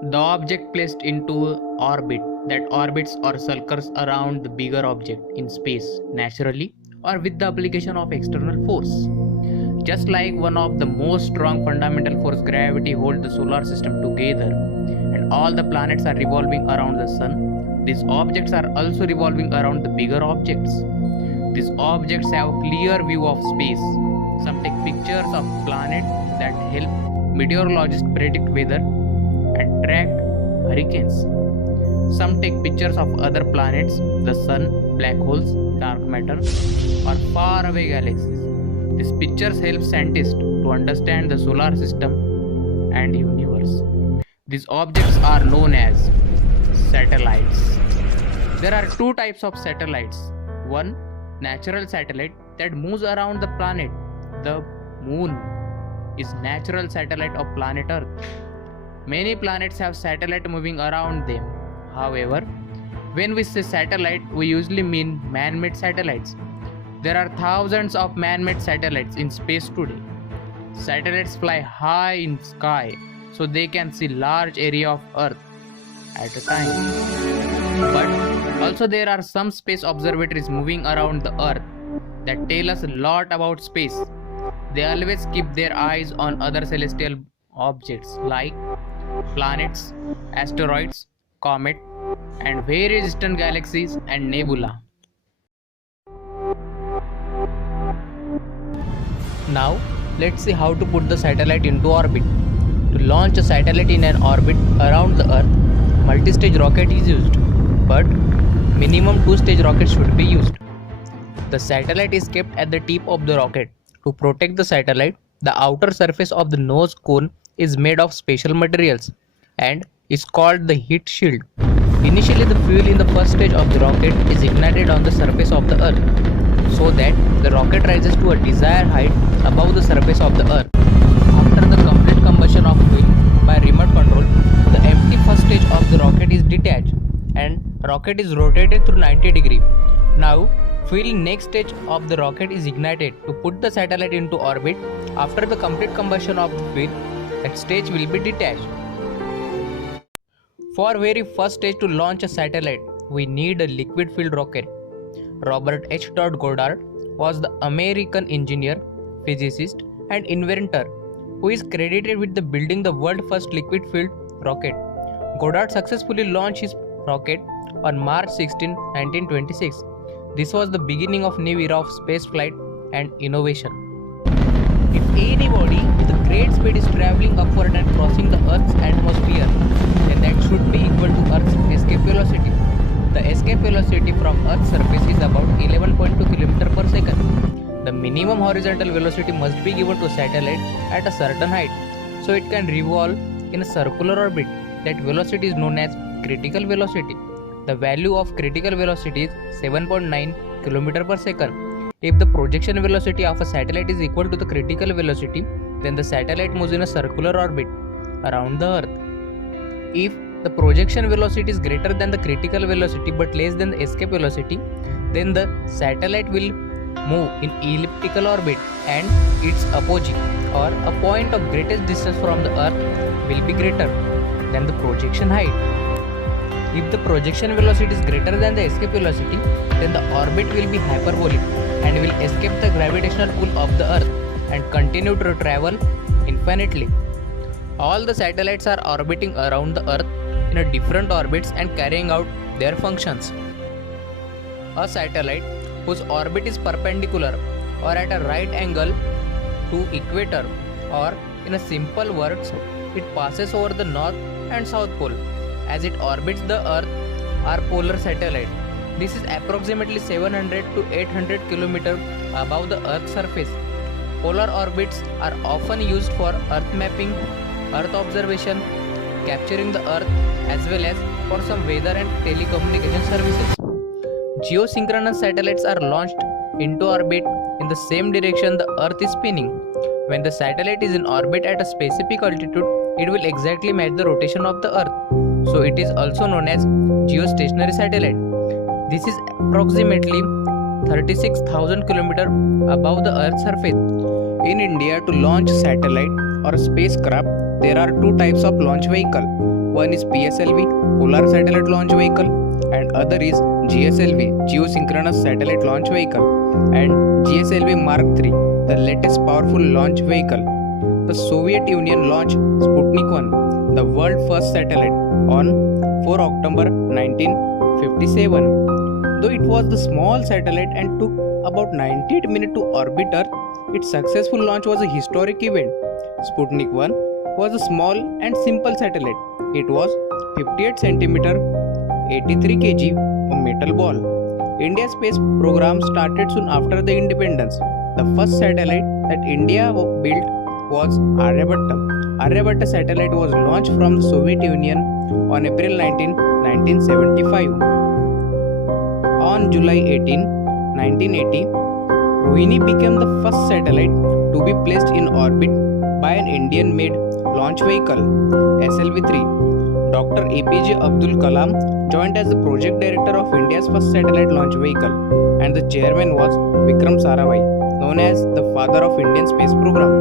The object placed into orbit that orbits or circles around the bigger object in space naturally or with the application of external force. Just like one of the most strong fundamental force, gravity, holds the solar system together and all the planets are revolving around the sun, these objects are also revolving around the bigger objects. These objects have a clear view of space. Some take pictures of planets that help meteorologists predict weather and track hurricanes. Some take pictures of other planets, the sun, black holes, dark matter, or faraway galaxies. These pictures help scientists to understand the solar system and universe. These objects are known as satellites. There are two types of satellites. One, natural satellite that moves around the planet. The moon is natural satellite of planet Earth. Many planets have satellite moving around them. However, when we say satellite, we usually mean man-made satellites. There are thousands of man-made satellites in space today. Satellites fly high in sky so they can see large area of Earth at a time. But also there are some space observatories moving around the Earth that tell us a lot about space. They always keep their eyes on other celestial objects like planets, asteroids, comets, and very distant galaxies and nebula. Now, let's see how to put the satellite into orbit. To launch a satellite in an orbit around the Earth, multi-stage rocket is used, but minimum two-stage rocket should be used. The satellite is kept at the tip of the rocket. To protect the satellite, the outer surface of the nose cone is made of special materials and is called the heat shield. Initially, the fuel in the first stage of the rocket is ignited on the surface of the Earth, so that the rocket rises to a desired height above the surface of the Earth. After the complete combustion of fuel by remote control, the empty first stage of the rocket is detached and rocket is rotated through 90 degrees. Now, fuel next stage of the rocket is ignited to put the satellite into orbit. After the complete combustion of the fuel, that stage will be detached. For very first stage to launch a satellite, we need a liquid filled rocket. Robert H. Goddard was the American engineer, physicist, and inventor who is credited with building the world's first liquid filled rocket. Goddard successfully launched his rocket on March 16, 1926. This was the beginning of new era of space flight and innovation. If anybody with a great speed is traveling upward and crossing the Earth's atmosphere, then that should be equal to Earth's escape velocity. The escape velocity from Earth's surface is about 11.2 km per second. The minimum horizontal velocity must be given to a satellite at a certain height, so it can revolve in a circular orbit. That velocity is known as critical velocity. The value of critical velocity is 7.9 km per second. If the projection velocity of a satellite is equal to the critical velocity, then the satellite moves in a circular orbit around the Earth. If the projection velocity is greater than the critical velocity but less than the escape velocity, then the satellite will move in elliptical orbit and its apogee or a point of greatest distance from the Earth will be greater than the projection height. If the projection velocity is greater than the escape velocity, then the orbit will be hyperbolic and will escape the gravitational pull of the Earth and continue to travel infinitely. All the satellites are orbiting around the Earth in a different orbits and carrying out their functions. A satellite whose orbit is perpendicular or at a right angle to equator, or in a simple words, it passes over the north and south pole as it orbits the Earth, are polar satellite. This is approximately 700 to 800 km above the Earth's surface. Polar orbits are often used for Earth mapping, Earth observation, capturing the Earth, as well as for some weather and telecommunication services. Geosynchronous satellites are launched into orbit in the same direction the Earth is spinning. When the satellite is in orbit at a specific altitude, it will exactly match the rotation of the Earth. So it is also known as geostationary satellite. This is approximately 36,000 km above the Earth's surface. In India, to launch satellite or spacecraft, there are two types of launch vehicle. One is PSLV, Polar Satellite Launch Vehicle, and other is GSLV, Geosynchronous Satellite Launch Vehicle, and GSLV Mark III, the latest powerful launch vehicle. The Soviet Union launched Sputnik 1, the world's first satellite, on 4 October 1957. Though it was the small satellite and took about 98 minutes to orbit Earth, its successful launch was a historic event. Sputnik 1 was a small and simple satellite. It was 58 cm, 83 kg metal ball. India's space program started soon after the independence. The first satellite that India built was Aryabhatta. Aryabhatta satellite was launched from the Soviet Union on April 19, 1975. On July 18, 1980, Rohini became the first satellite to be placed in orbit by an Indian-made launch vehicle, SLV-3. Dr. APJ Abdul Kalam joined as the project director of India's first satellite launch vehicle, and the chairman was Vikram Sarabhai, known as the father of Indian space program.